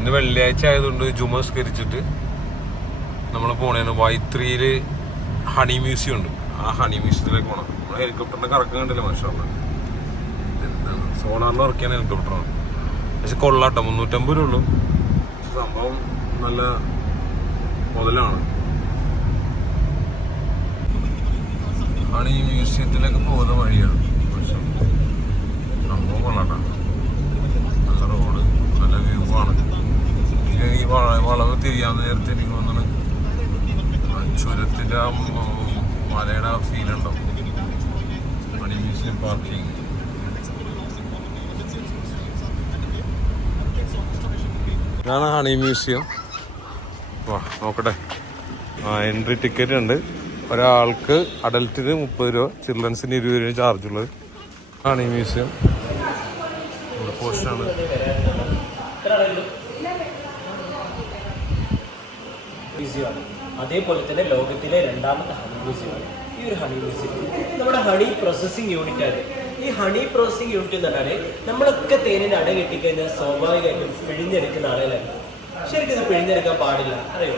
ഇന്ന് വെള്ളിയാഴ്ച ആയതുകൊണ്ട് ജുമസ്കരിച്ചിട്ട് നമ്മൾ പോണേന് വൈത്രിയിൽ ഹണി മ്യൂസിയം ഉണ്ട്. ആ ഹണി മ്യൂസിയത്തിലേക്ക് പോകണം നമ്മൾ ഹെലികോപ്റ്ററിന്റെ കറക്കം കണ്ടില്ല മനുഷ്യർ സോളാറിൽ ഇറക്കിയാണ് ഹെലികോപ്റ്ററാണ് പക്ഷെ കൊള്ളാട്ടോ മുന്നൂറ്റമ്പത് രൂപ ഉള്ളൂ. സംഭവം നല്ല മുതലാണ്. ഹണി മ്യൂസിയത്തിലേക്ക് പോകുന്ന വഴിയാണ്. സംഭവം കൊള്ളാട്ടോ. നല്ല റോഡ് നല്ല വ്യൂ ആണ്. പിന്നെ ഈ വള- വളവ് തിരിയാൻ നേരത്തെ എനിക്ക് തോന്നുന്നു ചുരത്തിന്റെ ആ മലയുടെ ആ ഫീൽ ഉണ്ടാവും മണി മ്യൂസിയം പാർക്കിംഗ് ഇതാണ് ഹണി മ്യൂസിയം വാ നോക്കട്ടെ. ആ എൻട്രി ടിക്കറ്റ് ഉണ്ട്. ഒരാൾക്ക് അഡൽറ്റിന് മുപ്പത് രൂപ ചിൽഡ്രൻസിന് ഇരുപത് രൂപ ചാർജ് ഉള്ളത്. ഹണി മ്യൂസിയം പോസ്റ്റാണ് മ്യൂസിയമാണ്. അതേപോലെ തന്നെ ലോകത്തിലെ രണ്ടാമത്തെ ഹണി മ്യൂസിയമാണ്. ഈ ഒരു ഹണി മ്യൂസിയം. നമ്മുടെ ഹണി പ്രോസസ്സിംഗ് യൂണിറ്റ് ആണ്. ഈ ഹണി പ്രോസസ്സിംഗ് യൂണിറ്റ് എന്ന് പറഞ്ഞാൽ നമ്മളൊക്കെ തേനിന് അട കെട്ടിക്കഴിഞ്ഞാൽ സ്വാഭാവികമായിട്ടും പിഴിഞ്ഞെടുക്കുന്ന ആളുകളാണ്. ശരിക്കും ഇത് പിഴിഞ്ഞെടുക്കാൻ പാടില്ല. അറിയോ?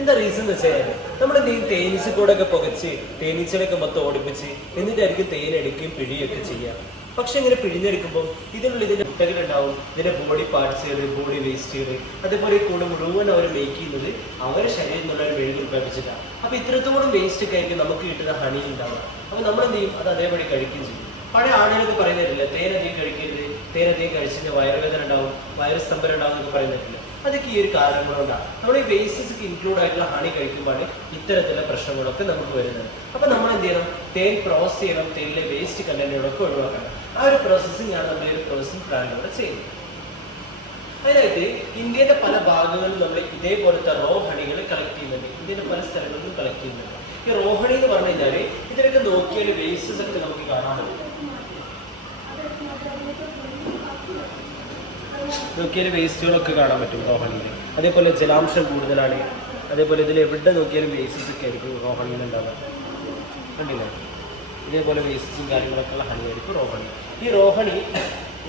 എന്താ റീസൺ എന്ന് വെച്ചാൽ തേനീച്ച കൂടെ ഒക്കെ പുകച്ച് തേനീച്ചകളൊക്കെ മൊത്തം ഓടിപ്പിച്ച് എന്നിട്ടായിരിക്കും തേനെടുക്കുകയും പിഴിയൊക്കെ ചെയ്യുക പക്ഷെ ഇങ്ങനെ പിഴിഞ്ഞെടുക്കുമ്പോൾ ഇതിനുള്ളിൽ ഇതിന്റെ മുട്ടകളുണ്ടാവും ഇതിന്റെ ബോഡി പാർട്സുകൾ ബോഡി വേസ്റ്റുകൾ അതേപോലെ കൂടെ മുഴുവൻ അവർ മേക്ക് ചെയ്യുന്നത് അവരുടെ ശരീരത്തിൽ നിന്നുള്ള ഒരു മെഴുകി ഉത്പാദിപ്പിച്ചിട്ടാണ് അപ്പോൾ ഇത്രത്തോളം വേസ്റ്റ് ആയിരിക്കും നമുക്ക് കിട്ടുന്ന ഹണി ഉണ്ടാവുക. അപ്പോൾ നമ്മൾ എന്ത് ചെയ്യും? അത് അതേപടി കഴിക്കുകയും ചെയ്യും. പഴയ ആളുകൾക്ക് പറയുന്നില്ല തേനധികം കഴിക്കരുത് തേനധികം കഴിച്ചിട്ട് വയറുവേദന ഉണ്ടാവും വയറ് സ്തംഭനം ഉണ്ടാവും എന്നൊക്കെ പറയുന്നില്ല അതൊക്കെ ഈ ഒരു കാരണങ്ങളുണ്ടാണ്. നമ്മൾ ഈ വേസ്റ്റസ് ഇൻക്ലൂഡ് ആയിട്ടുള്ള ഹണി കഴിക്കുമ്പോഴാണ് ഇത്തരത്തിലുള്ള പ്രശ്നങ്ങളൊക്കെ നമുക്ക് വരുന്നത്. അപ്പൊ നമ്മൾ എന്ത് ചെയ്യണം തേൻ പ്രോസസ് ചെയ്യണം. തേനിലെ വേസ്റ്റ് കണ്ടന്റുകളൊക്കെ ഒഴിവാക്കണം. ആ ഒരു പ്രോസസ്സിംഗ് ആണ് നമ്മൾ ഈ ഒരു പ്രോസസ്സിംഗ് പ്ലാനിലൂടെ ചെയ്യുന്നത്. അതിനായിട്ട് ഇന്ത്യയുടെ പല ഭാഗങ്ങളിലും നമ്മൾ ഇതേപോലത്തെ റോ ഹണികൾ കളക്ട് ചെയ്യുന്നുണ്ട്. ഇന്ത്യയുടെ പല സ്ഥലങ്ങളിലും കളക്ട് ചെയ്യുന്നുണ്ട്. ഈ റോ ഹണി എന്ന് പറഞ്ഞു കഴിഞ്ഞാൽ ഇതിനൊക്കെ നോക്കിയാൽ വേസ്റ്റസ് ഒക്കെ നമുക്ക് കാണാൻ പറ്റും. നോക്കിയാൽ വേസ്റ്റുകളൊക്കെ കാണാൻ പറ്റും റോഹണിയിൽ അതേപോലെ ജലാംശം കൂടുതലാണ്. അതേപോലെ ഇതിൽ എവിടെ നോക്കിയാലും വേസ്റ്റസ് ഒക്കെ ആയിരിക്കും റോഹണിയിൽ ഉണ്ടാവുക. കണ്ടില്ലേ? ഇതേപോലെ വേസ്റ്റും കാര്യങ്ങളൊക്കെ ഉള്ള ഹണിയായിരിക്കും റോഹണി. ഈ റോഹണി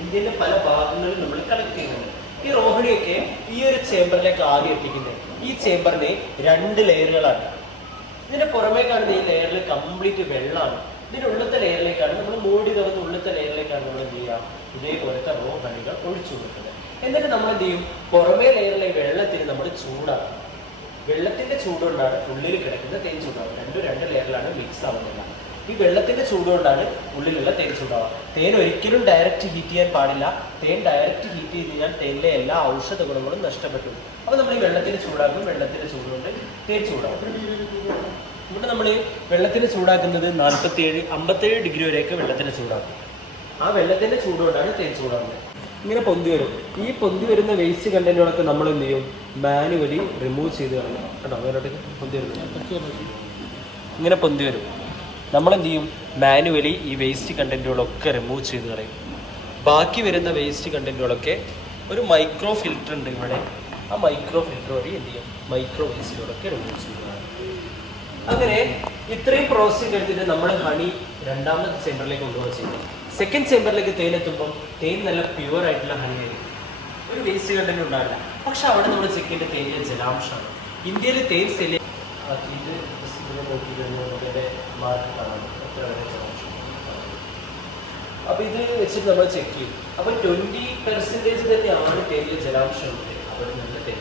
ഇന്ത്യയിലെ പല ഭാഗങ്ങളിൽ നമ്മൾ കളക്ട് ചെയ്യുന്നുണ്ട്. ഈ റോഹണിയൊക്കെ ഈ ഒരു ചേമ്പറിലേക്ക് ആദ്യം എത്തിക്കുന്നത്. ഈ ചേമ്പറിന് രണ്ട് ലെയറുകളാണ്. ഇതിന്റെ പുറമേ കാണുന്ന ഈ ലെയറിൽ കംപ്ലീറ്റ് വെള്ളമാണ്. ഇതിന്റെ ഉള്ളത്തെ ലെയറിലേക്കാണ് നമ്മൾ മൂടി തുറന്ന് ഉള്ളത്തെ ലെയറിലേക്കാണ് നമ്മൾ എന്ത് ചെയ്യുക? ഇതേപോലത്തെ റോഹണികൾ ഒഴിച്ചു കൊടുക്കുന്നത്. എന്നിട്ട് നമ്മൾ എന്ത് ചെയ്യും? പുറമേ ലെയറിലെ വെള്ളത്തിന് നമ്മൾ ചൂടാക്കും. വെള്ളത്തിന്റെ ചൂടുകൊണ്ടാണ് ഉള്ളിൽ കിടക്കുന്ന തേൻ ചൂടാവുക. രണ്ടും രണ്ട് ലെയറിലാണ് മിക്സ് ആവുന്നില്ല ഈ വെള്ളത്തിന്റെ ചൂടുകൊണ്ടാണ് ഉള്ളിലുള്ള തേൻ ചൂടാവുക. തേൻ ഒരിക്കലും ഡയറക്റ്റ് ഹീറ്റ് ചെയ്യാൻ പാടില്ല. തേൻ ഡയറക്റ്റ് ഹീറ്റ് ചെയ്ത് കഴിഞ്ഞാൽ തേനിലെ എല്ലാ ഔഷധ ഗുണങ്ങളും നഷ്ടപ്പെട്ടു. അപ്പൊ നമ്മൾ ഈ വെള്ളത്തിന് ചൂടാക്കും. വെള്ളത്തിന്റെ ചൂടുകൊണ്ട് തേൻ ചൂടാവും. ഇവിടെ നമ്മൾ വെള്ളത്തിന് ചൂടാക്കുന്നത് നാൽപ്പത്തി നാൽപ്പത്തിയേഴ് അമ്പത്തേഴ് ഡിഗ്രി വരെയൊക്കെ വെള്ളത്തിന് ചൂടാക്കും. ആ വെള്ളത്തിന്റെ ചൂടുകൊണ്ടാണ് തേൻ ചൂടാകുന്നത് ഇങ്ങനെ പൊന്തി വരും. ഈ പൊന്തി വരുന്ന വേസ്റ്റ് കണ്ടന്റുകളൊക്കെ നമ്മൾ എന്ത് ചെയ്യും? മാനുവലി റിമൂവ് ചെയ്ത് കളയും. കേട്ടോ വേറെ പൊന്തി വരുന്നത് ഇങ്ങനെ പൊന്തി വരും. നമ്മൾ എന്ത് ചെയ്യും? മാനുവലി ഈ വേസ്റ്റ് കണ്ടന്റുകളൊക്കെ റിമൂവ് ചെയ്ത് കളയും. ബാക്കി വരുന്ന വേസ്റ്റ് കണ്ടന്റുകളൊക്കെ ഒരു മൈക്രോ ഫിൽറ്റർ ഉണ്ട് ഇവിടെ. ആ മൈക്രോ ഫിൽറ്റർ വഴി എന്ത് ചെയ്യും? മൈക്രോ വേസ്റ്റുകളൊക്കെ റിമൂവ് ചെയ്ത് കളയും അങ്ങനെ ഇത്രയും പ്രോസസ്സിംഗ് എടുത്തിട്ട് നമ്മൾ ഹണി രണ്ടാമത്തെ ചേമ്പറിലേക്ക് കൊണ്ടുപോകാൻ ചെയ്യുന്നത്. സെക്കൻഡ് ചേമ്പറിലേക്ക് തേൻ എത്തുമ്പോൾ തേൻ നല്ല പ്യുവർ ആയിട്ടുള്ള ഹണി ആയിരിക്കും. ഒരു വേസ്റ്റ് കണ്ടന്റ് ഉണ്ടാവില്ല. പക്ഷെ അവിടെ നമ്മൾ ചെക്ക് ചെയ്യേണ്ട തേനിലെ ജലാംശമാണ്. ഇന്ത്യയിലെ തേൻ സെലി അപ്പൊ ഇത് വെച്ചിട്ട് നമ്മൾ ചെക്ക് ചെയ്യും. അപ്പൊ ട്വന്റി പെർസെന്റേജ് തന്നെയാണ് തേനിലെ ജലാംശം ഉണ്ട് അപ്പോൾ നല്ല തേൻ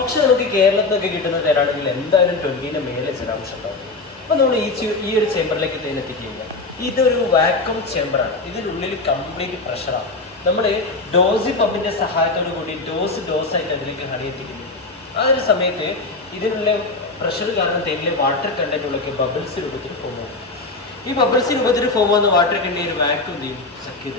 പക്ഷെ നമുക്ക് കേരളത്തിൽ നിന്നൊക്കെ കിട്ടുന്ന തേരാണെങ്കിൽ എന്തായാലും ട്വന്റീന്റെ മേലെ ജലാംശം ഉണ്ടാവും അപ്പൊ നമ്മൾ ഈ ഈ ഒരു ചേമ്പറിലേക്ക് തേൻ എത്തിക്കുക ഇതൊരു വാക്വം ചേമ്പറാണ് ഇതിനുള്ളിൽ കംപ്ലീറ്റ് പ്രഷറാണ് നമ്മൾ ഡോസി പമ്പിന്റെ സഹായത്തോടു കൂടി ഡോസ് ഡോസ് ആയിട്ട് അതിലേക്ക് ഹണി എത്തിക്കുന്നു. ആ ഒരു സമയത്ത് ഇതിനുള്ള പ്രഷർ കാരണം തേനിലെ വാട്ടർ കണ്ടന്റുകളൊക്കെ ബബിൾസ് രൂപത്തിൽ ഫോം ആവും. ഈ ബബിൾസ് രൂപത്തിൽ ഫോം ആവുന്ന വാട്ടർ കണ്ടി ഒരു വാക്വം ചെയ്യും? സക്ക്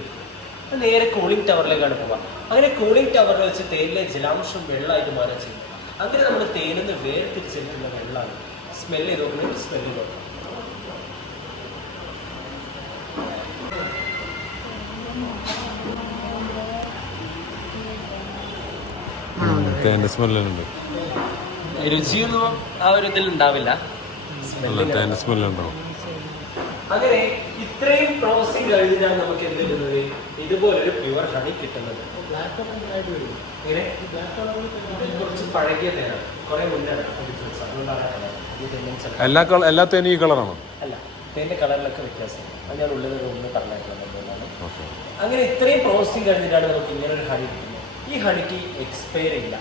നേരെ കൂളിംഗ് ടവറിലേക്കാണ് പോവുക. അങ്ങനെ കൂളിംഗ് ടവറിൽ വെച്ച് തേനിലെ ജലാംശം വെള്ളമായിട്ട് മാറാൻ ചെയ്യും. അങ്ങനെ നമ്മൾ തേനെന്ന് വേർതിരിച്ചെടുക്കുന്ന വെള്ളമാണ്. സ്മെല്ല് ചെയ്ത് നോക്കുന്നത് സ്മെല്ല് ചെയ്ത് നോക്കാം. തേന്റെ സ്മെല്ലുണ്ട് രുചിയൊന്നും ആ ഒരു ഇതിൽ ഉണ്ടാവില്ല. തേന്റെ സ്മെല്ലുണ്ടാവും അങ്ങനെ ഇത്രയും പ്രോസസ്സിംഗ് കഴിഞ്ഞാൽ നമുക്ക് എന്ത് കിട്ടുന്നത്? ഇതുപോലൊരു പ്യുവർ ഹണി കിട്ടുന്നത്. ഇങ്ങനെ കുറച്ച് പഴകിയ തേനാണ് കുറെ മുന്നാണ് അതുകൊണ്ടാണ്. എല്ലാ കള എല്ലാ തേനും ഈ കളറാണോ? അല്ല. തേന്റെ കളറിലൊക്കെ വ്യത്യാസം. അത് ഞാൻ ഉള്ളിൽ ഒന്ന് പറഞ്ഞിട്ടുള്ളതാണ് അങ്ങനെ ഇത്രയും പ്രോസസ്സിംഗ് കഴിഞ്ഞിട്ടാണ് നമുക്ക് ഇങ്ങനെ ഒരു ഹണി കിട്ടുന്നത്. ഈ ഹണിക്ക് എക്സ്പയർ ഇല്ല.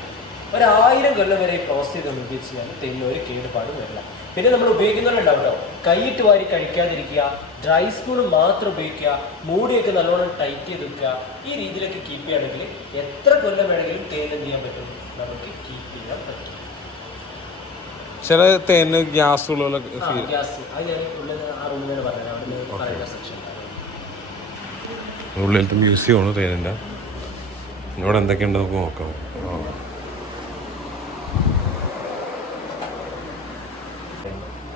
ഒരായിരം കൊല്ലം വരെ പ്രോസസ് ചെയ്ത് ഉപയോഗിച്ച് കഴിഞ്ഞാൽ തെങ്ങിന് ഒരു കേടുപാടും വരില്ല. പിന്നെ നമ്മൾ ഉപയോഗിക്കുന്നവരുണ്ടാവും കേട്ടോ കൈയിട്ട് വാരി കഴിക്കാതിരിക്കുക ഡ്രൈ സ്പൂൺ മാത്രം ഉപയോഗിക്കുക മൂടിയൊക്കെ നല്ലോണം ടൈറ്റ് ചെയ്ത് വെക്കുക. ഈ രീതിയിലൊക്കെ കീപ്പ് ചെയ്യുകയാണെങ്കിൽ എത്ര കൊല്ലം വേണമെങ്കിലും തേൻ എന്ത് ചെയ്യാൻ പറ്റും? നമുക്ക് കീപ്പ് ചെയ്യാൻ പറ്റും. ചില തേന് ഗ്യാസ് ഗ്യാസ്. അത് ഞാൻ ആ റൂമിൽ തന്നെ പറഞ്ഞത് അവിടെ നിന്ന് പറയുന്ന സെക്ഷൻ ഉള്ളിലത്തെ മ്യൂസിയമാണ് തേനിന്റെ. ഇവിടെ എന്തൊക്കെയുണ്ട് നമുക്ക് നോക്കാം ആ.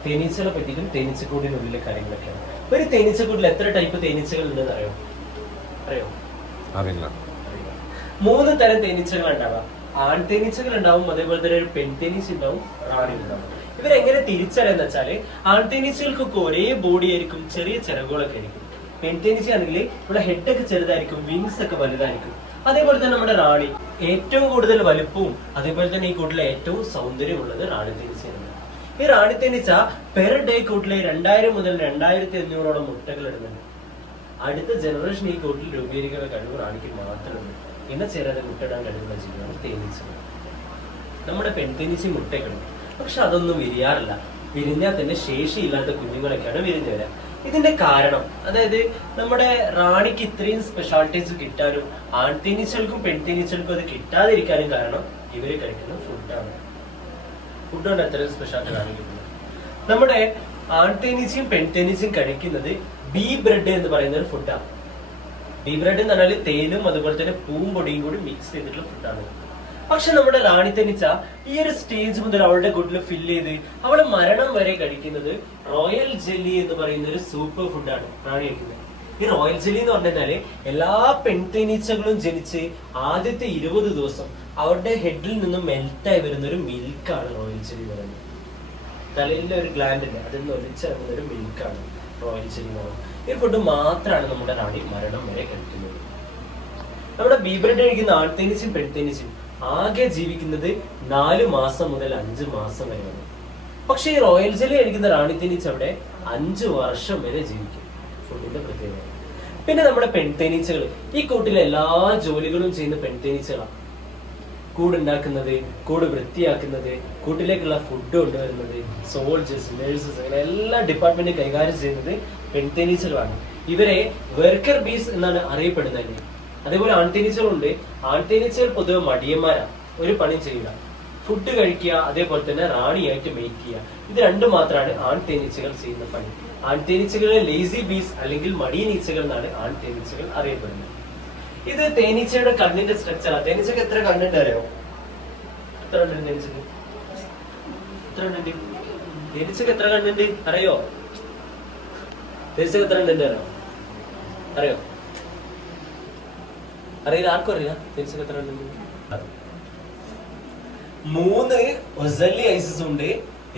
തേനീച്ചകളെ പറ്റിയിട്ടും തേനീച്ചക്കൂടിനുള്ളിലെ കാര്യങ്ങളൊക്കെയാണ്. ഒരു തേനീച്ചക്കൂടിൽ എത്ര ടൈപ്പ് തേനീച്ചകൾ ഉണ്ടെന്ന് അറിയോ? അറിയോ അറിയില്ല. മൂന്ന് തരം തേനീച്ചകൾ ഉണ്ടാവാം ആൺ തേനീച്ചകൾ ഉണ്ടാവും അതേപോലെ തന്നെ ഒരു പെൺ തേനീച്ച ഉണ്ടാവും റാണി ഉണ്ടാവും. ഇവരെങ്ങനെ തിരിച്ചറിയാന്ന് വെച്ചാൽ ആൺ തേനീച്ചകൾക്കൊക്കെ ഒരേ ബോഡി ആയിരിക്കും ചെറിയ ചിറകുകളൊക്കെ ആയിരിക്കും. പെൺ തേനീച്ച ആണെങ്കിൽ ഇവിടെ ഹെഡൊക്കെ ഒക്കെ ചെറുതായിരിക്കും വിങ്സ് ഒക്കെ വലുതായിരിക്കും. അതേപോലെ തന്നെ നമ്മുടെ റാണി. ഏറ്റവും കൂടുതൽ വലുപ്പവും അതേപോലെ തന്നെ ഈ കൂട്ടിലെ ഏറ്റവും സൗന്ദര്യമുള്ളത് റാണി തേനീച്ചയാണ്. ഈ റാണി തേനീച്ച പെർ ഡേ കൂട്ടിലെ രണ്ടായിരം മുതൽ രണ്ടായിരത്തി അഞ്ഞൂറോളം മുട്ടകൾ ഇടുന്നുണ്ട്. അടുത്ത ജനറേഷൻ ഈ കൂട്ടിൽ രൂപീകരിക്കുന്ന കഴിവ് റാണിക്ക് മാത്രമേ ഇന്ന ചേരാതെ മുട്ടയിടാൻ കഴിവുള്ള ജീവിയാണ് തേനീച്ച. നമ്മുടെ പെൺതേനീച്ച മുട്ടയിടും പക്ഷെ അതൊന്നും വിരിയാറില്ല. വിരിഞ്ഞാൽ തന്നെ ശേഷിയില്ലാത്ത കുഞ്ഞുങ്ങളൊക്കെയാണ് വിരിഞ്ഞു വരിക ഇതിന്റെ കാരണം അതായത് നമ്മുടെ റാണിക്ക് ഇത്രയും സ്പെഷ്യാലിറ്റീസ് കിട്ടാനും ആൺതേനീച്ചകൾക്കും പെൺതേനീച്ചകൾക്കും അത് കിട്ടാതിരിക്കാനും കാരണം ഇവർ കഴിക്കുന്ന ഫുഡാണ് ഫുഡ് കൊണ്ട് എത്ര സ്പെഷ്യാലിറ്റി കാണിക്കുന്നത്. നമ്മുടെ ആൺതേനീച്ചയും പെൺതേനീച്ചയും കഴിക്കുന്നത് ബീ ബ്രെഡ് എന്ന് പറയുന്ന ഒരു ഫുഡാണ് ബീ ബ്രെഡ് എന്ന് പറഞ്ഞാൽ തേനും അതുപോലെ തന്നെ പൂവും പൊടിയും കൂടി മിക്സ് ചെയ്തിട്ടുള്ള ഫുഡാണ് പക്ഷെ നമ്മുടെ റാണി തെനിച്ച ഈ ഒരു സ്റ്റേജ് മുതൽ അവളുടെ കൂട്ടിൽ ഫില്ല് ചെയ്ത് അവൾ മരണം വരെ കഴിക്കുന്നത് റോയൽ ജെല്ലി എന്ന് പറയുന്ന ഒരു സൂപ്പർ ഫുഡാണ് റാണി കഴിക്കുന്നത്. ഈ റോയൽ ജെല്ലി എന്ന് പറഞ്ഞു കഴിഞ്ഞാൽ എല്ലാ പെൺതേനീച്ചകളും ജനിച്ച് ആദ്യത്തെ ഇരുപത് ദിവസം അവരുടെ ഹെഡിൽ നിന്നും മെൽറ്റായി വരുന്ന ഒരു മിൽക്കാണ് റോയൽ ചെടി പറയുന്നത്. തലയിലെ ഒരു ഗ്ലാൻഡ് ഉണ്ട് അതിൽ നിന്ന് ഒലിച്ചിറങ്ങുന്ന ഒരു മിൽക്കാണ് റോയൽ ചെടി എന്ന് പറയുന്നത്. ഈ ഫുഡ് മാത്രമാണ് നമ്മുടെ റാണി മരണം വരെ കഴിക്കുന്നത്. നമ്മുടെ ബീബ്രഡ് കഴിക്കുന്ന ആൺതേനീച്ചും പെൺതേനീച്ചും ആകെ ജീവിക്കുന്നത് നാല് മാസം മുതൽ അഞ്ച് മാസം വരെയാണ്. പക്ഷെ ഈ റോയൽ ജെല്ലി കഴിക്കുന്ന റാണി തേനീച്ച അവിടെ അഞ്ച് വർഷം വരെ ജീവിക്കും. ഫുഡിന്റെ പ്രത്യേകത. പിന്നെ നമ്മുടെ പെൺതേനീച്ചകൾ ഈ കൂട്ടിലെ എല്ലാ ജോലികളും ചെയ്യുന്ന പെൺതേനീച്ചകളാണ് കൂടുണ്ടാക്കുന്നത് കൂട് വൃത്തിയാക്കുന്നത് കൂട്ടിലേക്കുള്ള ഫുഡ് കൊണ്ടുവരുന്നത് സോൾജേഴ്സ് നേഴ്സസ് അങ്ങനെ എല്ലാ ഡിപ്പാർട്ട്മെന്റും കൈകാര്യം ചെയ്യുന്നത് പെൺതേനീച്ചകളാണ്. ഇവരെ വർക്കർ ബീസ് എന്നാണ് അറിയപ്പെടുന്നത്. അതേപോലെ ആൺതേനീച്ചകളുണ്ട്. ആൺതേനീച്ചകൾ പൊതുവെ മടിയന്മാരാണ് ഒരു പണി ചെയ്യുക ഫുഡ് കഴിക്കുക അതേപോലെ തന്നെ റാണിയായിട്ട് മേക്ക് ചെയ്യുക. ഇത് രണ്ടു മാത്രമാണ് ആൺതേനീച്ചകൾ ചെയ്യുന്ന പണി. ആൺതേനീച്ചകളെ ലേസി ബീസ് അല്ലെങ്കിൽ മടിയനീച്ചകൾ എന്നാണ് ആൺതേനീച്ചകൾ അറിയപ്പെടുന്നത്. ഇത് തേനീച്ചയുടെ കണ്ണിന്റെ സ്ട്രക്ചറാണ് തേനീച്ചക്ക് എത്ര കണ്ണുണ്ട് അറിയോ? എത്ര കണ്ണുണ്ട് തേനീച്ചക്ക് എത്ര കണ്ണുണ്ട്? തേനീച്ചക്ക് എത്ര കണ്ണുണ്ട് അറിയോ? തേനീച്ചക്ക് എത്ര കണ്ണുണ്ട് അറിയോ? അറിയോ? അറിയില്ല. ആർക്കും അറിയാം തേനീച്ചക്ക് എത്ര കണ്ണുണ്ട്? മൂന്ന് ഒസല്ലി ഐസസ് ഉണ്ട്.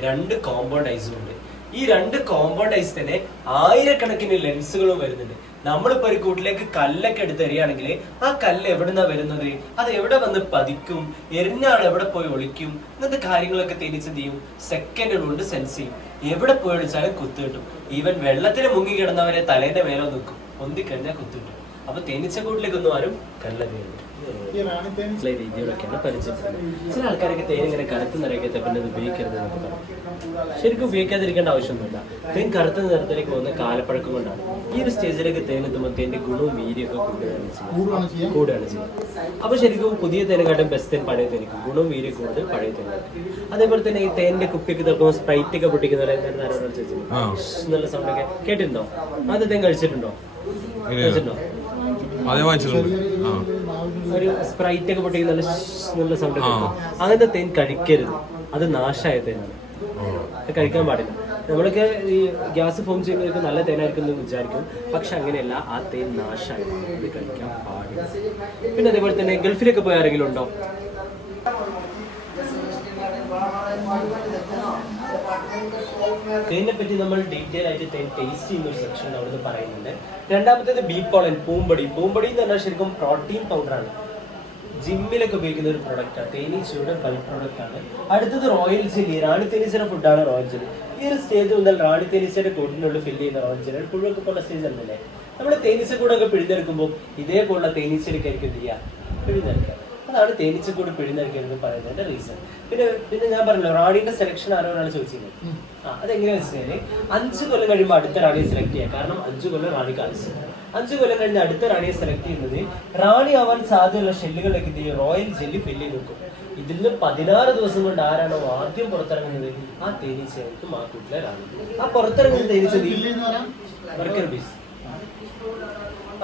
രണ്ട് കോമ്പൗണ്ട് ഐസും ഉണ്ട്. ഈ രണ്ട് കോമ്പൗണ്ടൈസ് തന്നെ ആയിരക്കണക്കിന് ലെൻസുകളും വരുന്നുണ്ട്. നമ്മളിപ്പോ ഒരു കൂട്ടിലേക്ക് കല്ലൊക്കെ എടുത്ത് ആ കല്ല് എവിടുന്നാ വരുന്നത്? അത് എവിടെ വന്ന് പതിക്കും? എറിഞ്ഞാൾ എവിടെ പോയി ഒളിക്കും? ഇന്നത്തെ കാര്യങ്ങളൊക്കെ തിരിച്ച് ചെയ്യും? സെക്കൻഡുകൾ കൊണ്ട് സെൻസ് ചെയ്യും. എവിടെ പോയി ഒളിച്ചാലും കുത്തു കിട്ടും. ഈവൻ വെള്ളത്തിൽ മുങ്ങി കിടന്നവരെ തലേന്റെ മേലോ നിൽക്കും. പൊന്തി കഴിഞ്ഞാൽ കുത്തു കിട്ടും. അപ്പൊ തേനിച്ച കൂട്ടിലേക്ക് ഒന്നും ആരും കല്ലെറിയുന്നു ഉള്ള രീതികളൊക്കെയാണ് പരിചയപ്പെടുന്നത്. ചില ആൾക്കാരൊക്കെ തേൻ ഇങ്ങനെ കറുത്ത നിറയ്ക്കത്തെ പിന്നെ അത് ഉപയോഗിക്കരുത് എന്നൊക്കെ പറയും. ശരിക്കും ഉപയോഗിക്കാതിരിക്കേണ്ട ആവശ്യമൊന്നുമില്ല. തേൻ കറുത്ത നിറത്തിലേക്ക് പോകുന്ന കാലപ്പഴക്കം കൊണ്ടാണ്. ഈ ഒരു സ്റ്റേജിലേക്ക് തേൻ എത്തുമ്പോൾ തേന്റെ ഗുണവും വീര്യമൊക്കെ കൂടുകയാണ് കൂടുകയാണ് ചെയ്യുന്നത്. ചെയ്യുക? കൂടുകയാണ് ചെയ്യുന്നത് അപ്പൊ ശരിക്കും പുതിയ തേനെക്കാട്ടും ബെസ്റ്റ് തേൻ പഴയ തേനിക്കും ഗുണവും വീര്യം കൂടുതൽ പഴയ തേനാണ് അതേപോലെ തന്നെ ഈ തേന്റെ കുപ്പിക്ക് തുറക്കുമ്പോൾ സ്പ്രൈറ്റ് ഒക്കെ പൊട്ടിക്കുന്ന ആ. എന്നുള്ള സൗണ്ടൊക്കെ കേട്ടിട്ടുണ്ടോ? അത് തേൻ കഴിച്ചിട്ടുണ്ടോ? കഴിച്ചിട്ടുണ്ടോ? അതേ വാങ്ങിച്ചിട്ടുണ്ട്. ആ ഒരു സ്പ്രൈറ്റ് ഒക്കെ പൊട്ടിക്കുന്ന നല്ല എന്നുള്ള സൗണ്ട് അങ്ങനത്തെ തേൻ കഴിക്കരുത്. അത് നാശമായ തേനാണ്. അത് കഴിക്കാൻ പാടില്ല. നമ്മളൊക്കെ ഈ ഗ്യാസ് ഫോം ചെയ്യുന്നവർക്ക് നല്ല തേനായിരിക്കും എന്ന് വിചാരിക്കും. പക്ഷെ അങ്ങനെയല്ല. ആ തേൻ നാശമായി. ഇത് കഴിക്കാൻ പാടില്ല. പിന്നെ അതേപോലെ തന്നെ ഗൾഫിലൊക്കെ പോയ ആരെങ്കിലും ഉണ്ടോ? തേനെ പറ്റി നമ്മൾ ഡീറ്റെയിൽ ആയിട്ട് തേൻ ടേസ്റ്റ് ചെയ്യുന്ന ഒരു സെക്ഷൻ അവിടുന്ന് പറയുന്നുണ്ട്. രണ്ടാമത്തേത് ബീ പോളൻ പൂമ്പടി. പൂമ്പൊടി എന്ന് പറഞ്ഞാൽ ശരിക്കും പ്രോട്ടീൻ പൗഡറാണ് ജിമ്മിലൊക്കെ ഉപയോഗിക്കുന്ന ഒരു പ്രൊഡക്റ്റാണ് തേനീച്ചയുടെ ബൈ ആണ്. അടുത്തത് റോയൽ ജെല്ലി. റാണി തേനീച്ചയുടെ ഫുഡാണ് റോയൽ ജെല്ലി. ഈ ഒരു സ്റ്റേജ് മുതൽ റാണി തേനീച്ചയുടെ കൂട്ടിനുള്ളിൽ ഫില്ല് ചെയ്യുന്ന റോയൽ ജെല്ലി പുഴുവൊക്കെ പോലുള്ള സ്റ്റേജ് അല്ലല്ലേ? നമ്മുടെ തേനീച്ച കൂടൊക്കെ പിഴുതെടുക്കുമ്പോൾ ഇതേപോലുള്ള തേനീച്ചയെടുക്കായിരിക്കും എന്ത് ചെയ്യുക? പിഴുതെടുക്കുക. അതാണ് കൂടി പിഴുതെടുക്കുന്നത് പറയുന്നതിന്റെ റീസൺ പിന്നെ പിന്നെ ഞാൻ പറഞ്ഞല്ലോ റാണിയുടെ സെലക്ഷൻ ആരോടാണ് ചോദിച്ചത്? ആ അതെങ്ങനെയാണെന്ന് വെച്ചാൽ അഞ്ചു കൊല്ലം കഴിയുമ്പോൾ അടുത്ത റാണിയെ സെലക്ട് ചെയ്യാം. കാരണം അഞ്ചു കൊല്ലം റാണിക്ക് ആവശ്യം അഞ്ചു കൊല്ലം കഴിഞ്ഞ അടുത്ത റാണിയെ സെലക്ട് ചെയ്യുന്നത് റാണി ആവാൻ സാധ്യതയുള്ള ഷെല്ലുകളിലേക്ക് എന്ത് റോയൽ ജെല്ലി ഫില്ല് നോക്കും ഇതിൽ നിന്ന് പതിനാറ് ദിവസം കൊണ്ട് ആരാണോ ആദ്യം പുറത്തിറങ്ങുന്നത്? ആ തേനീച്ചയായിരിക്കും ആ കൂട്ടിലെ റാണി. ആ പുറത്തിറങ്ങുന്ന തേനീച്ച വർക്കർ ബീസ്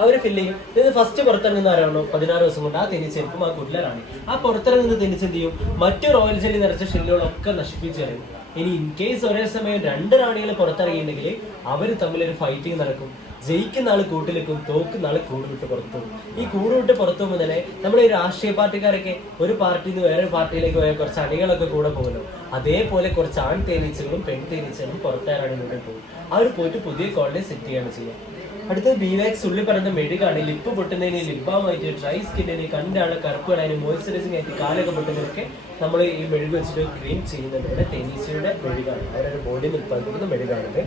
അവർ ഫില്ല് ചെയ്യും. ഇത് ഫസ്റ്റ് പുറത്തിറങ്ങുന്ന ആരാണോ? പതിനാറ് ദിവസം കൊണ്ട് ആ തേനീച്ചയായിരിക്കും ആ കുട്ടിലാണ് ആ പുറത്തിറങ്ങുന്ന തിരിച്ചെന്ത് ചെയ്യും? മറ്റു റോയൽ ജെല്ലി നിറച്ച ഷെല്ലുകളൊക്കെ നശിപ്പിച്ചു കളയും. ഇനി ഇൻ കേസ് ഒരേ സമയം രണ്ട് റാണികൾ പുറത്തിറങ്ങിയിട്ടുണ്ടെങ്കിൽ അവർ ഒരു ഫൈറ്റിംഗ് നടക്കും. ജയിക്കുന്ന ആൾ കൂട്ടിലേക്കും തോക്കുന്ന ആൾ കൂട് വിട്ട് പുറത്തു ഈ കൂട് വിട്ട് പുറത്തു പോകുമ്പോൾ തന്നെ നമ്മുടെ ഈ രാഷ്ട്രീയ പാർട്ടിക്കാരൊക്കെ ഒരു പാർട്ടിയിൽ നിന്ന് വേറൊരു പാർട്ടിയിലേക്ക് പോയാൽ കുറച്ച് അണികളൊക്കെ കൂടെ പോകുമല്ലോ. അതേപോലെ കുറച്ച് ആൺ തേനീച്ചകളും പെൺ തേനീച്ചകളും പുറത്തേറാണ് കൂടെ പോകും. അവർ പോയിട്ട് പുതിയ കോളനി സെറ്റ് ചെയ്യാണ് ചെയ്യുക. അടുത്തത് ബീവാക്സ് ഉള്ളി പറയുന്ന മെഴുകാണ്. ലിപ്പ് പൊട്ടുന്നതിന് ലിപ്പാമായിട്ട് ഡ്രൈ സ്കിന്നിന് കണ്ടാണ് കറുപ്പ് കളയാനും മോയ്സ്ചറൈസിംഗ് ആയിട്ട് കാലൊക്കെ പൊട്ടുന്നതിനൊക്കെ നമ്മൾ ഈ മെഴുക് വെച്ചിട്ട് ക്രീം ചെയ്യുന്നുണ്ട്. ഇവിടെ തേനീച്ചയുടെ മെഴുകാണ്. അവരുടെ ബോഡി ഉൽപ്പാദിപ്പിക്കുന്ന മെഴുകാണിത്.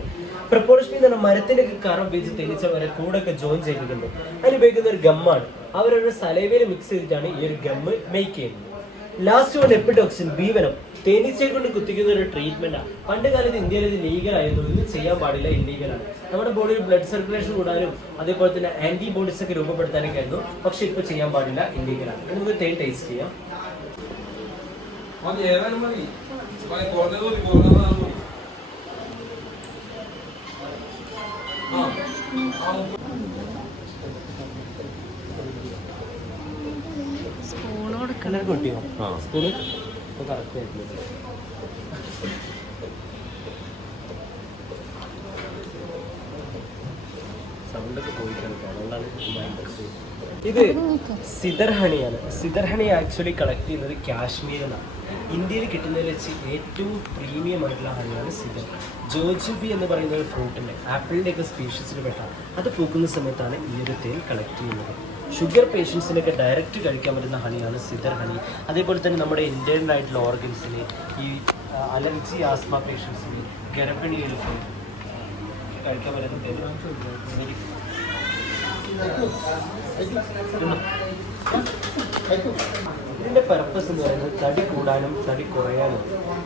പ്രപ്പോർഷൻ എന്ന് പറഞ്ഞാൽ മരത്തിന്റെ ഒക്കെ കറ ഉപയോഗിച്ച് തേനീച്ച വരെ കൂടെ ഒക്കെ ജോയിൻ ചെയ്തിട്ടുണ്ട് അതിന് ഉപയോഗിക്കുന്ന ഒരു ഗമ്മാണ് അവരൊരു സലൈവയിൽ മിക്സ് ചെയ്തിട്ടാണ് ഈ ഒരു ഗമ്മ് മേക്ക് ചെയ്യുന്നത്. ലാസ്റ്റ് വൺ എപ്പിഡോക്സിൻ ബീവനം തേനീച്ചയെ കൊണ്ട് കുത്തിക്കുന്ന ഒരു ട്രീറ്റ്മെന്റ് ആണ് പണ്ട് കാലത്ത് ഇന്ത്യയിൽ ഇത് ലീഗൽ ആയിരുന്നു. ഇന്ന് ചെയ്യാൻ പാടില്ല ഇല്ലീഗലാണ് നമ്മുടെ ബോഡിയിൽ ബ്ലഡ് സർക്കുലേഷൻ കൂടാനും അതേപോലെ തന്നെ ആന്റിബോഡീസ് ഒക്കെ രൂപപ്പെടുത്താനും ആയിരുന്നു. പക്ഷെ ഇപ്പൊ ചെയ്യാൻ പാടില്ല ഇല്ലീഗലാണ് നമുക്ക് തേൻ ടേസ്റ്റ് ചെയ്യാം. മതി ഏതായാലും മതി മതി കുറഞ്ഞത് മതി കുറഞ്ഞത് മതി ആ ആ എല്ലാവർക്കും കിട്ടിയോ? കറക്റ്റ് ആയിട്ടില്ല? ഇത് സിദർഹണിയാണ് സിദർഹണി സിദർ ആക്ച്വലി കളക്ട് ചെയ്യുന്നത് കാശ്മീരിലാണ് ഇന്ത്യയിൽ കിട്ടുന്നതിൽ വെച്ച് ഏറ്റവും പ്രീമിയം ആയിട്ടുള്ള ഹണിയാണ് സിദർ. ജോജുബി എന്ന് പറയുന്ന ഒരു ഫ്രൂട്ടിന്റെ ആപ്പിളിന്റെ ഒക്കെ സ്പീഷീസിൽ പെട്ട. അത് പൂക്കുന്ന സമയത്താണ് ഈ ഒരു തേൻ കളക്ട് ചെയ്യുന്നത്. ഷുഗർ പേഷ്യൻസിനൊക്കെ ഡയറക്റ്റ് കഴിക്കാൻ പറ്റുന്ന ഹണിയാണ് സിദർ ഹണി. അതേപോലെ തന്നെ നമ്മുടെ ഇന്ത്യൻ ആയിട്ടുള്ള ഓർഗൻസിന് ഈ അലർജി ആസ്മ പേഷ്യൻസിന് ഗർഭിണികൾക്ക് കഴിക്കാൻ പറ്റുന്ന തേൻ ഇതിന്റെ പർപ്പസ് എന്ന് പറയുന്നത് തടി കൂടാനും തടി കുറയാനും.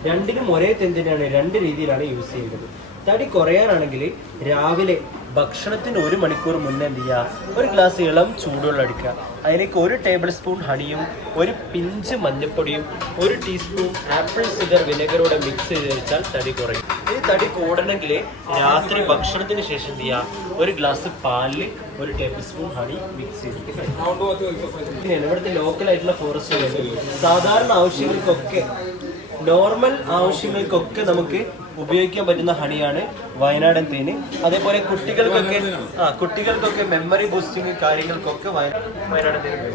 രണ്ടിനും ഒരേ തെന്തിനാണ് രണ്ട് രീതിയിലാണ് യൂസ് ചെയ്യുന്നത്. തടി കുറയാനാണെങ്കിൽ രാവിലെ ഭക്ഷണത്തിന് ഒരു മണിക്കൂർ മുന്നേ എന്ത് ചെയ്യുക ഒരു ഗ്ലാസ് ഇളം ചൂടുവെള്ളം അടിക്കുക. അതിലേക്ക് ഒരു ടേബിൾ സ്പൂൺ ഹണിയും ഒരു പിഞ്ച് മഞ്ഞൾപ്പൊടിയും ഒരു ടീസ്പൂൺ ആപ്പിൾ സിഡർ വിനെഗറോടെ മിക്സ് ചെയ്ത് വെച്ചാൽ തടി കുറയും. ഈ തടി കൂടണമെങ്കിൽ രാത്രി ഭക്ഷണത്തിന് ശേഷം എന്ത് ചെയ്യുക ഒരു ഗ്ലാസ് പാലിൽ ഒരു ടേബിൾ സ്പൂൺ ഹണി മിക്സ് പത്ത് ഇവിടുത്തെ ലോക്കൽ ആയിട്ടുള്ള ഫോറസ്റ്റുകൾ സാധാരണ ആവശ്യങ്ങൾക്കൊക്കെ നോർമൽ ആവശ്യങ്ങൾക്കൊക്കെ നമുക്ക് ഉപയോഗിക്കാൻ പറ്റുന്ന ഹണിയാണ് വയനാടൻ തേന്. അതേപോലെ കുട്ടികൾക്കൊക്കെ ആ കുട്ടികൾക്കൊക്കെ മെമ്മറി ബൂസ്റ്റിംഗ് കാര്യങ്ങൾക്കൊക്കെ വയ- വയനാടൻ തേന്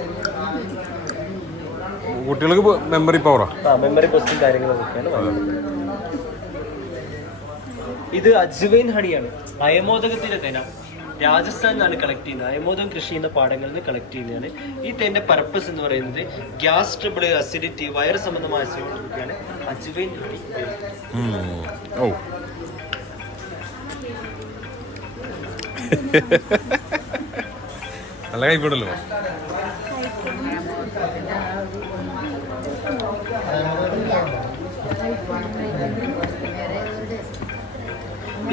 കുട്ടികൾക്ക് മെമ്മറി പവറാ ആ? മെമ്മറി ബൂസ്റ്റിംഗ് കാര്യങ്ങളൊക്കെയാണ് തേൻ. ഇത് അജ്വൈൻ ഹണിയാണ്. അയമോദകത്തിന്റെ തേന രാജസ്ഥാനിൽ നിന്നാണ് കളക്ട് ചെയ്യുന്നത്. അയമോദം കൃഷി ചെയ്യുന്ന പാടങ്ങളിൽ നിന്ന് കളക്ട് ചെയ്യുന്നതാണ്. ഈ തേന്റെ പർപ്പസ് എന്ന് പറയുന്നത് ഗ്യാസ് ട്രിബിൾ അസിഡിറ്റി വയറ് സംബന്ധമായ അസുഖങ്ങളൊക്കെയാണ് അജ്വൈൻ ഓ നല്ല കൈപ്പിടല്ലോ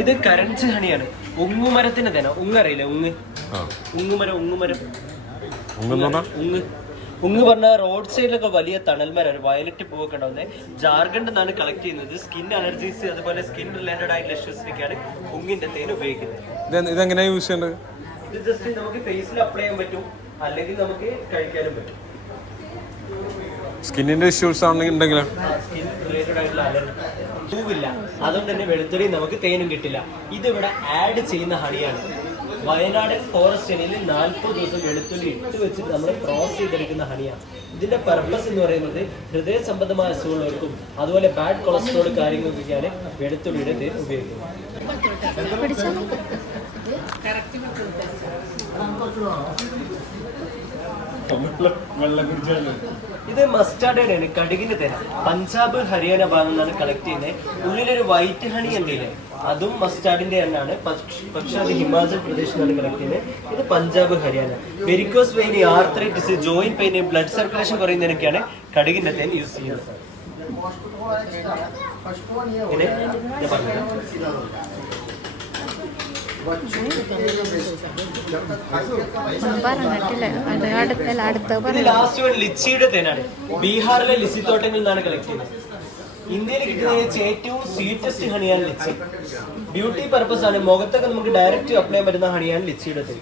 ഇത് കരഞ്ച് ഹണിയാണ് ഉങ്ങുമരത്തിന്റെ തേന. ഉങ്ങറിയില്ലേ ഉങ്ങ്. ഉങ്ങുമരം ഉങ്ങുമരം. ഉങ്ങ് ഉങ്ങ്. പറഞ്ഞ റോഡ് സൈഡിലൊക്കെ വലിയ തണൽമരം ഒരു വയലറ്റ് പൂവൊക്കെ ഉണ്ടാവുന്നത് ജാർഖണ്ഡിൽ നിന്നാണ് കളക്ട് ചെയ്യുന്നത്. സ്കിൻ അലർജീസ് അതുപോലെ സ്കിൻ റിലേറ്റഡ് ആയിട്ടുള്ള ഇഷ്യൂസിനൊക്കെയാണ് ഉങ്ങിന്റെ തേൻ ഉപയോഗിക്കുന്നത്. ഇത് ഇതെങ്ങനെയാ യൂസ് ചെയ്യേണ്ടത് ഇത് ജസ്റ്റ് നമുക്ക് ഫേസിൽ അപ്ലൈ ചെയ്യാൻ പറ്റും. അല്ലെങ്കിൽ നമുക്ക് കഴിക്കാനും പറ്റും. സ്കിന്നിന്റെ ഇഷ്യൂസ് ആണെന്നുണ്ടെങ്കിൽ സ്കിൻ റിലേറ്റഡ് ആയിട്ടുള്ള അലർജി പൂവില്ല. അതുകൊണ്ട് തന്നെ വെളുത്തുള്ളി നമുക്ക് തേനും കിട്ടില്ല. ഇത് ഇവിടെ ആഡ് ചെയ്യുന്ന ഹണിയാണ്. വയനാടൻ ഫോറസ്റ്റിനിൽ നാൽപ്പത് ദിവസം വെളുത്തുള്ളി ഇട്ട് വെച്ചിട്ട് നമ്മൾ ക്രോസ് ചെയ്തെടുക്കുന്ന ഹണിയാണ്. ഇതിന്റെ പർപ്പസ് എന്ന് പറയുന്നത് ഹൃദയ സംബന്ധമായ അസുഖങ്ങൾക്കും അതുപോലെ ബാഡ് കൊളസ്ട്രോൾ കാര്യങ്ങൾക്കൊക്കെയാണ് വെളുത്തുള്ളിയുടെ തേൻ ഉപയോഗിക്കുന്നത്. വെള്ളം കുടിച്ചാൽ? ഇത് മസ്റ്റാർഡ് ആണ് കടുകിന്റെ തേന പഞ്ചാബ് ഹരിയാന ഭാഗം നിന്നാണ് കളക്ട് ചെയ്യുന്നത് ഉള്ളിലൊരു വൈറ്റ് ഹണി എന്തില്ലേ? അതും മസ്റ്റാർഡിന്റെ തന്നെയാണ്. പക്ഷെ അത് ഹിമാചൽ പ്രദേശിൽ നിന്നാണ് കളക്ട് ചെയ്യുന്നത് ഇത് Punjab Haryana. Varicose vein arthritis joint pain blood circulation കുറയുന്നതിനൊക്കെയാണ് കടുകിന്റെ തേൻ യൂസ് ചെയ്യുന്നത്. പിന്നെ ഞാൻ പറഞ്ഞുതരാം. ഒന്നും പറഞ്ഞിട്ടില്ല അത് അടുത്തല്ല അടുത്ത ഇത് പറഞ്ഞു ലാസ്റ്റ് വൺ ലിച്ചിയുടെ തേനാണ്. ബീഹാറിലെ ലിച്ചി തോട്ടങ്ങളിൽ നിന്നാണ് കളക്ട് ചെയ്യുന്നത് ഇന്ത്യയിൽ കിട്ടുന്ന ഏറ്റവും സ്വീറ്റസ്റ്റ് ഹണിയാണ് ലിച്ചി. ബ്യൂട്ടി പർപ്പസ് ആണ്. മുഖത്തൊക്കെ നമുക്ക് ഡയറക്റ്റ് അപ്ലൈ ചെയ്യാൻ പറ്റുന്ന ഹണിയാണ് ലിച്ചിയുടെ തേൻ.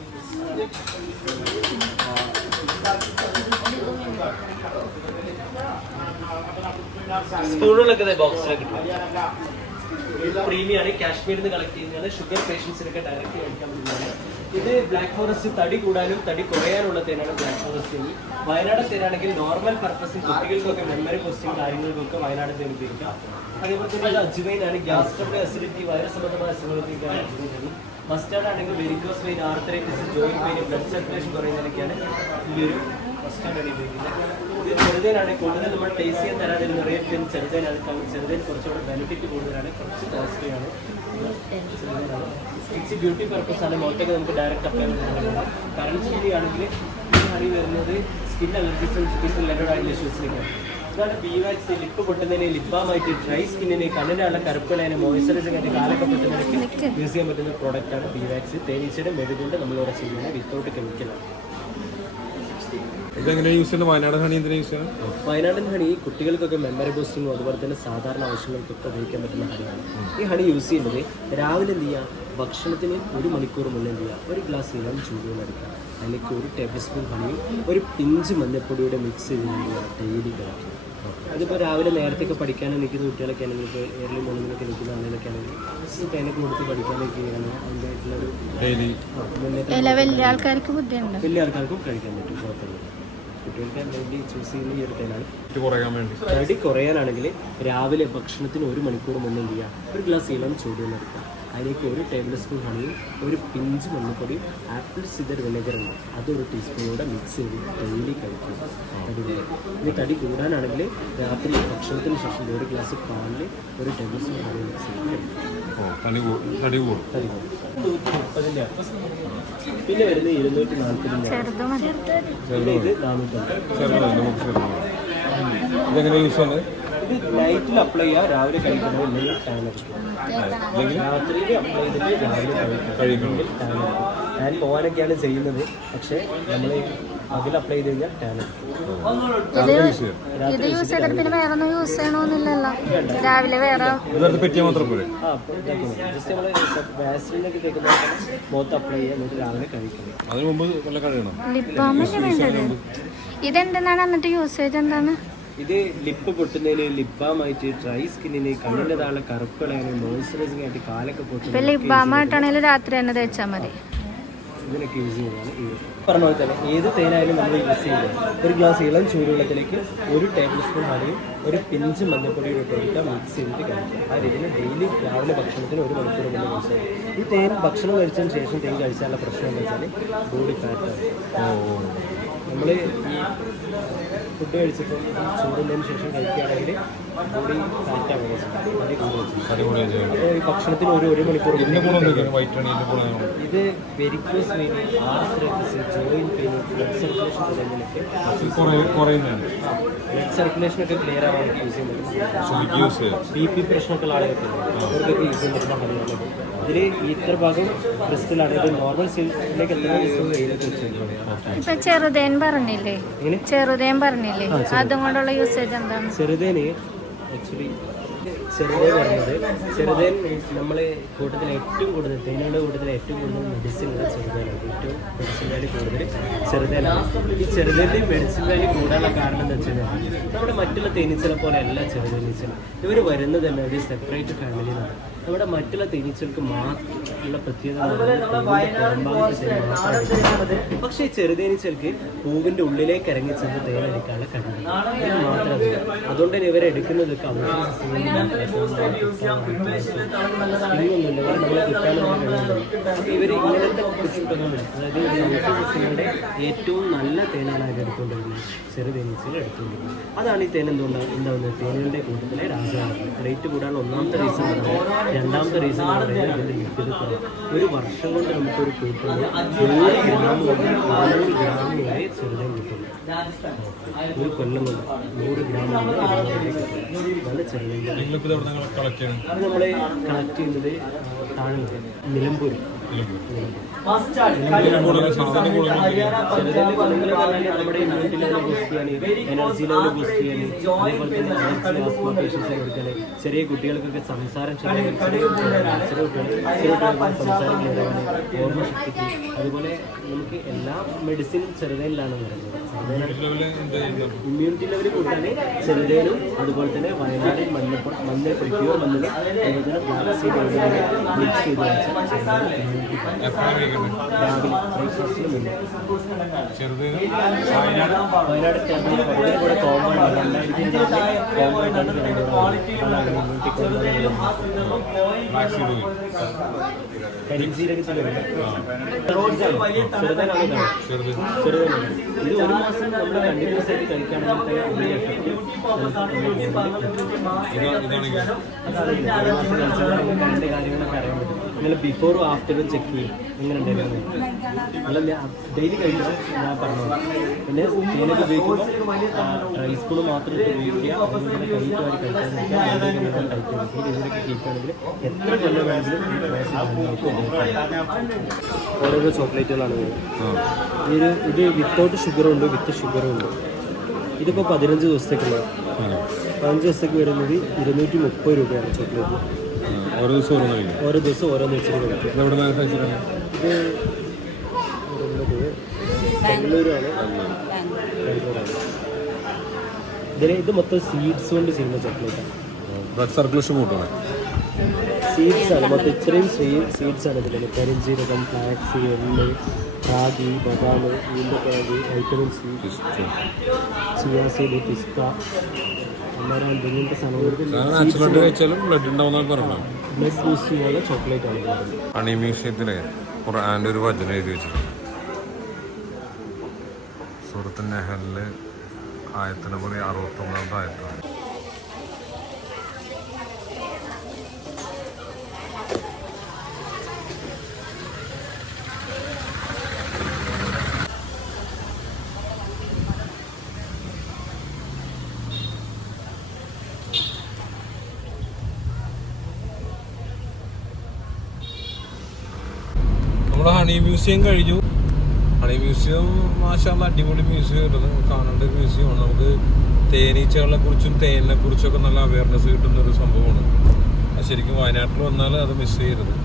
സ്പൂണുകളൊക്കെ ബോക്സിലൊക്കെ കിട്ടും പ്രീമിയം ആണ് കാശ്മീരിൽ നിന്ന് കളക്ട് ചെയ്യുന്നതാണ് ഷുഗർ പേഷ്യൻസിനൊക്കെ ഡയറക്റ്റ് കഴിക്കാൻ പറ്റുന്നതാണ്. ഇത് ബ്ലാക്ക് ഫോറസ്റ്റ് തടി കൂടാനും തടി കുറയാനുള്ള തേനാണ് ബ്ലാക്ക് ഫോറസ്റ്റ് തേനി വയനാട് തേനാണെങ്കിൽ നോർമൽ പർപ്പസിൽ കുട്ടികൾക്കൊക്കെ മെമ്മറി പോസ്റ്റിംഗ് കാര്യങ്ങൾക്കൊക്കെ വയനാട് തേൻ ഉപയോഗിക്കാം. അതേപോലെ തന്നെ അജ്മൈൻ ആണ് ഗ്യാസ് അസിഡിറ്റി വൈറസ് സംബന്ധമായ അസുഖങ്ങൾക്കൊക്കെയാണ് അജ്വൈൻ മസ്റ്റാർഡ് ആണെങ്കിൽ varicose vein arthritis joint pain blood circulation കുറയുന്നതിനൊക്കെയാണ് ഈ ഒരു മസ്റ്റാർഡ് ആണ് ഉപയോഗിക്കുന്നത്. ചെറുതേനാണ് കൂടുതൽ നമ്മൾ ടേസ്റ്റ് ചെയ്യാൻ തരാതിരുന്ന റേറ്റ് ചെറുതേനാണ്. കാരണം ചെറുതേൻ കുറച്ചുകൂടെ ബെനിഫിറ്റ് കൂടുതലാണ്. കുറച്ച് കോസ്റ്റ്ലി ആണ്. സ്കിറ്റ്സ് ബ്യൂട്ടി പർപ്പസ് ആണ്. മുഖത്തൊക്കെ നമുക്ക് ഡയറക്റ്റ് അപ്ലൈ ചെയ്യുന്നത് കാരണം ചെയ്യുകയാണെങ്കിൽ ഈ ഹണി വരുന്നത് സ്കിൻ അലർജീസും സ്കിൻ റിലേറ്റഡ് ആയിട്ടുള്ള ഇഷ്യൂസിലേക്കാണ് ഇതാണ് ബി വാക്സ് ലിപ്പ് പൊട്ടുന്നതിന് ലിപ്പാമായിട്ട് ഡ്രൈ സ്കിന്നിന് കണ്ണിനുള്ള കറുപ്പിളതിന് മോയ്സ്ചറൈസിംഗ് ആയിട്ട് കാലൊക്കെ പൊട്ടുന്നതിനൊക്കെ യൂസ് ചെയ്യാൻ പറ്റുന്ന പ്രോഡക്റ്റാണ് ബി വാക്സ് തേനീച്ചയുടെ മെഴുകൊണ്ട് നമ്മളിവിടെ ചെയ്യുന്നത് വിത്തൗട്ട് കെമിക്കലാണ് ഇതെങ്ങനെയാണ് യൂസ് ചെയ്യുന്നത് വയനാട് ഹണി എന്തിനാ യൂസ് ചെയ്യുന്നത് വയനാടൻ ഹണി കുട്ടികൾക്കൊക്കെ മെമ്മറി ബൂസ്റ്റിങ്ങും അതുപോലെ തന്നെ സാധാരണ ആവശ്യങ്ങൾക്കൊക്കെ ഉപയോഗിക്കാൻ പറ്റുന്ന ഹണിയാണ്. ഈ ഹണി യൂസ് ചെയ്യുന്നത് രാവിലെ എന്ത് ചെയ്യുക ഭക്ഷണത്തിന് ഒരു മണിക്കൂർ മുന്നേ എന്ത് ചെയ്യുക ഒരു ഗ്ലാസ് ഇളം ചൂടുവെള്ളം എടുക്കുക അതിലേക്ക് ഒരു ടേബിൾ സ്പൂൺ ഹണിയും ഒരു പിഞ്ച് മഞ്ഞപ്പൊടിയുടെ മിക്സ് ചെയ്ത് ഡെയിലി കഴിക്കുക അതിപ്പോൾ രാവിലെ നേരത്തെയൊക്കെ പഠിക്കാനും നിൽക്കുന്ന കുട്ടികളൊക്കെ ആണെങ്കിൽ ഇപ്പോൾ ഏർലി മോർണിംഗിലൊക്കെ നിൽക്കുന്ന ആളുകളൊക്കെ ആണെങ്കിൽ പേനൊക്കെ കൊടുത്ത് പഠിക്കാനൊക്കെ ആണ് അതിന്റെതായിട്ടുള്ളൊരു ഡെയിലി ആ, മുന്നേറ്റം ചില വലിയ ആൾക്കാർക്ക് ബുദ്ധിയുണ്ട്. വലിയ ആൾക്കാർക്കും കഴിക്കാൻ പറ്റും. കുഴപ്പമില്ല. കുട്ടികൾക്ക് വേണ്ടി ചൂസ് ചെയ്യുന്ന ഈ ഒരു കുറയാൻ വേണ്ടി. തടി കുറയാനാണെങ്കിൽ രാവിലെ ഭക്ഷണത്തിന് ഒരു മണിക്കൂർ മുന്നേ എന്ത് ചെയ്യുക? ഒരു ഗ്ലാസ് ഇളം ചൂടുവെള്ളം എടുക്കുക അതിലേക്ക് ഒരു ടേബിൾ സ്പൂൺ ഹണിയും ഒരു പിഞ്ച് മഞ്ഞപ്പൊടിയും ആപ്പിൾ സിദർ വിനെഗർ ഉണ്ട് അതൊരു ടീസ്പൂണോടെ മിക്സ് ചെയ്ത് ഡെയിലി കഴിക്കുക. തടി ഇനി തടി കൂടാനാണെങ്കിൽ രാത്രി ഭക്ഷണത്തിന് ശേഷം ഒരു ഗ്ലാസ് പാലിൽ ഒരു ടേബിൾ സ്പൂൺ ഹണി മിക്സ് ചെയ്ത് കഴിക്കുക. ഓ തടി കൂടും. തടി പിന്നെ വരുന്നത് ഇരുന്നൂറ്റി ഇത് യൂസ് നൈറ്റിൽ അപ്ലൈ ചെയ്യുക രാവിലെ കഴിക്കണം. ഇല്ലെങ്കിൽ ടാൻ രാത്രിയിൽ അപ്ലൈ ചെയ്തിട്ട് രാവിലെ കഴിക്കണം. ടാൻ ഞാൻ പോകാനൊക്കെയാണ് ചെയ്യുന്നത്. പക്ഷേ നമ്മൾ അതിൽ അപ്ലൈ ചെയ്ത് കഴിഞ്ഞാൽ ഇത് ഇത് യൂസ് ചെയ്തിട്ട് പിന്നെ വേറെ ഒന്നും യൂസ് ചെയ്യണമെന്നില്ലല്ലോ രാവിലെ വേറെ. ആ അപ്പോൾ ഇതാക്കുന്നത് ജസ്റ്റ് നമ്മൾ വാസലിനൊക്കെ തേക്കുന്ന മുഖത്ത് അപ്ലൈ ചെയ്യുക എന്നിട്ട് രാവിലെ കഴിക്കണം. അതിന് മുമ്പ് വല്ല കഴിയണം ലിപ് ബാമല്ലേ വേണ്ടത് ഇതെന്തെന്നാണ് എന്നിട്ട് യൂസേജ് എന്താണ്? ഇത് ലിപ്പ് പൊട്ടുന്നതിന് ആയിട്ട് ഡ്രൈ സ്കിന്നിന് കണ്ണിന്റെ താഴെ കറുപ്പിളയാന് മോയ്സ്ചറൈസിംഗ് ആയിട്ട് കാലൊക്കെ ഇപ്പൊ പൊട്ടുന്നത് ലിപ് ബാം ആയിട്ടാണെങ്കിൽ രാത്രി തന്നെ തേച്ചാൽ മതി. ഇതിനൊക്കെ യൂസ് ചെയ്യുന്നതാണ് ഈ പറഞ്ഞ പോലെ തന്നെ ഏത് തേനായാലും നമ്മൾ യൂസ് ചെയ്യുന്നത്. ഒരു ഗ്ലാസ് ഇളം ചൂടുവെള്ളത്തിലേക്ക് ഒരു ടേബിൾ സ്പൂൺ ഹണിയും ഒരു പിഞ്ച് മഞ്ഞപ്പൊടിയും ഇട്ട് കൊടുക്കുക മിക്സ് ചെയ്തിട്ട് കഴിക്കുക. ആ രീതിയിൽ ഡെയിലി രാവിലെ ഭക്ഷണത്തിന് ഒരു മണിക്കൂർ മുന്നേ യൂസ് ചെയ്യും. ഈ തേൻ ഭക്ഷണം കഴിച്ചതിന് ശേഷം തേൻ കഴിച്ചാലുള്ള പ്രശ്നം എന്താ വെച്ചാൽ ബോഡി ഫാറ്റാണ് ഓ. നമ്മൾ ഈ ഫുഡ് കഴിച്ചിട്ട് ചൂടുന്നതിന് ശേഷം കഴിക്കുകയാണെങ്കിൽ ഭക്ഷണത്തിന് ഒരു ഒരു മണിക്കൂർ ഇത് varicose vein arthritis joint pain blood circulation തുടങ്ങിയൊക്കെ blood circulation ഒക്കെ ക്ലിയർ ആവാൻ യൂസ് ചെയ്യുന്നുണ്ട് യൂസ് ചെയ്യാം. ബി പി പ്രശ്നമൊക്കെ ഉള്ള ആളുകൾക്ക് അവർക്കൊക്കെ യൂസ് ചെയ്യാൻ പറ്റുന്ന ഇതിൽ ഇത്ര ഭാഗം ക്രിസ്റ്റലാണ് ഇത് നോർമൽ സ്റ്റേജിലേക്ക് ഇപ്പൊ ചെറുതേൻ പറഞ്ഞില്ലേ? ചെറുതേൻ പറഞ്ഞില്ലേ? അതും കൊണ്ടുള്ള യൂസേജ് എന്താണ്? ചെറുതേന് ആക്ച്വലി ചെറുതേൻ വരുന്നത്. ചെറുതേൻ നമ്മൾ കൂട്ടത്തിൽ ഏറ്റവും കൂടുതൽ തേനയുടെ കൂട്ടത്തിൽ ഏറ്റവും കൂടുതൽ മെഡിസിൻ ഉള്ള ചെറുതേനാണ്. ഏറ്റവും മെഡിസിൻ വാല്യൂ കൂടുതൽ ചെറുതേനാണ്. ഈ ചെറുതേന്റെ മെഡിസിൻ വാല്യൂ കൂടാനുള്ള കാരണം എന്താ വെച്ചാൽ നമ്മുടെ മറ്റുള്ള തേനീച്ചകളെ പോലെ അല്ല ചെറുതേനീച്ചകൾ. ഇവർ വരുന്നത് തന്നെ ഒരു സെപ്പറേറ്റ് ഫാമിലിയിലാണ് നമ്മുടെ മറ്റുള്ള തേനീച്ചകൾക്ക് മാത്രമുള്ള പ്രത്യേകത എന്ന്. പക്ഷേ ഈ ചെറുതേനീച്ചകൾക്ക് പൂവിന്റെ ഉള്ളിലേക്ക് ഇറങ്ങി ചെന്ന് തേനെടുക്കാനുള്ള കഴിവ് അതുകൊണ്ട് തന്നെ ഇവരെടുക്കുന്നതൊക്കെ അവർ ഔഷധ ഇവർ ഇങ്ങനത്തെ പുഷ്പങ്ങൾ അതായത് സസ്യങ്ങളുടെ ഏറ്റവും നല്ല തേനാണ് അവർ എടുത്തുകൊണ്ടിരുന്നത്? ചെറുതേനീച്ചകൾ എടുത്തുകൊണ്ടിരുന്നത്. അതാണ് ഈ തേൻ എന്തുകൊണ്ടാണ് എന്താവുന്നത്? തേനുകളുടെ കൂട്ടത്തിലെ രാജാവ് റേറ്റ് കൂടാനുള്ള ഒന്നാമത്തെ റീസൺ രണ്ടാമത്തെ റീസൺ ഇതിന്റെ ഒരു വർഷം കൊണ്ട് നമുക്കൊരു കൂട്ടുന്നത് നൂറ് ഗ്രാം ഗ്രാം വരെ ചെറുതേൻ കിട്ടുന്നു. ഒരു കൊല്ലം കൊണ്ട് നൂറ് ഗ്രാം നല്ല ചെറുതേൻ അത് നമ്മൾ കളക്ട് ചെയ്യുന്നത്? താഴെ നിലമ്പൂർ കൂടുതൽ എനർജി ലെവൽ ബൂസ്റ്റ് അതേപോലെ തന്നെ ആസ്മ ചെറിയ കുട്ടികൾക്കൊക്കെ സംസാരം ചെറിയ ചെറിയ കുട്ടികൾക്ക് സംസാരം ഓർമ്മ ശക്തിക്ക് അതുപോലെ നമുക്ക് എല്ലാ മെഡിസിൻ ചെറുതേനിലാണ് വരുന്നത്. ഇമ്മ്യൂണിറ്റി ലെവൽ കൂട്ടാൻ ചെറുതേനും അതുപോലെ തന്നെ വയനാട് മഞ്ഞ മഞ്ഞ പ്രിപ്യൂർ മഞ്ഞൾ അതുപോലെ തന്നെ ബ്ലാക്ക് സീഡ് മിക്സ് ചെയ്ത് ബ്രേക്ക്ഫാസ്റ്റിന് വയനാട് വയനാട്? കൂടെ കോമ്പോ ഉണ്ട് രണ്ടായിരത്തി ഇരുപത്തി കോമ്പോ ആയിട്ടാണ് രണ്ടുപേരും ഇമ്മ്യൂണിറ്റി വാക്സിൻ കരിഞ്ചീരകത്തിലുണ്ട് ചെറുതാനാണ് ചെറുത് ഇത് ഒരു മാസം നമ്മൾ കണ്ടിന്യൂസ് ആയിട്ട് കഴിക്കുകയാണെങ്കിൽ തന്നെ എഫക്റ്റ് ഇതാ ഇതാണെങ്കിൽ ഒരു മാസം കഴിച്ചാൽ നിങ്ങൾക്ക് അതിന്റെ കാര്യങ്ങളൊക്കെ അറിയാൻ പറ്റും. നിങ്ങൾ ബിഫോറും ആഫ്റ്ററും ചെക്ക് ചെയ്യും. എങ്ങനെ ഉണ്ടായിരുന്നു അല്ല ഡെയിലി കഴിക്കണം ഞാൻ പറഞ്ഞു. പിന്നെ തേനൊക്കെ ഉപയോഗിക്കുമ്പോൾ ഡ്രൈ സ്പൂൺ മാത്രം ഉപയോഗിക്കുക. എത്ര കൊല്ലം വേണമെങ്കിലും ഓരോരോ ചോക്ലേറ്റുകളാണ് വരുന്നത് ഇത് ഇത് വിത്തൗട്ട് ഷുഗറും ഉണ്ട് വിത്ത് ഷുഗറും ഉണ്ട്. ഇതിപ്പോൾ പതിനഞ്ച് ദിവസത്തേക്കുള്ള. പതിനഞ്ച് ദിവസത്തേക്ക് വരുന്നത് ഇരുന്നൂറ്റി മുപ്പത് രൂപയാണ് ചോക്ലേറ്റ്. ഓരോ ദിവസം ഓരോന്ന് കഴിക്കും. ഓരോ ദിവസം ഓരോന്ന് വെച്ചിട്ട് കഴിക്കും. ഇതെവിടെ മാനുഫാക്ചറാണ് ബാംഗ്ലൂരാണ്. ഇതിന് ഇത് മൊത്തം സീഡ്സ് കൊണ്ട് ചെയ്യുന്ന ചോക്ലേറ്റാണ് ബ്ലഡ് സർക്കുലേഷൻ കൂട്ടണം. സീഡ്സ് ആണ്. മൊത്തം ഇത്രയും സീഡ്സ് ആണ് ഇതിൽ കരിഞ്ചീരകം ഫ്ലാക്സ് എള്ള് റാഗി ബദാം ഈന്തക്കാഗ് വൈറ്റമിൻ സി ചിയാ സീഡ് പിസ്ത നാച്ചുറലായിട്ട് കഴിച്ചാലും ബ്ലഡ് ഉണ്ടാവുന്ന പറഞ്ഞാൽ ബ്ലഡ് ബൂസ്റ്റ് ചെയ്യുന്ന ചോക്ലേറ്റ് ആണ് ഇതിനകത്ത്. അണി മ്യൂസിയത്തിലെ ഖുർആന്റെ ഒരു വചനം എഴുതി വെച്ചിട്ടുണ്ട്. ആയത്തിന് പോലെ അറുപത്തൊന്നാമത്തെ ആയത്താണ് നമ്മുടെ ഹണി മ്യൂസിയം കഴിഞ്ഞു. ഹണി മ്യൂസിയം മാഷാല്ല അടിപൊളി മ്യൂസിയം ആയിരുന്നു കാണേണ്ട ഒരു മ്യൂസിയമാണ് നമുക്ക് തേനീച്ചകളെ കുറിച്ചും തേനിനെ കുറിച്ചൊക്കെ നല്ല അവയർനെസ് കിട്ടുന്ന ഒരു സംഭവമാണ്. ശരിക്കും വയനാട്ടിൽ വന്നാൽ അത് മിസ് ചെയ്യരുത്.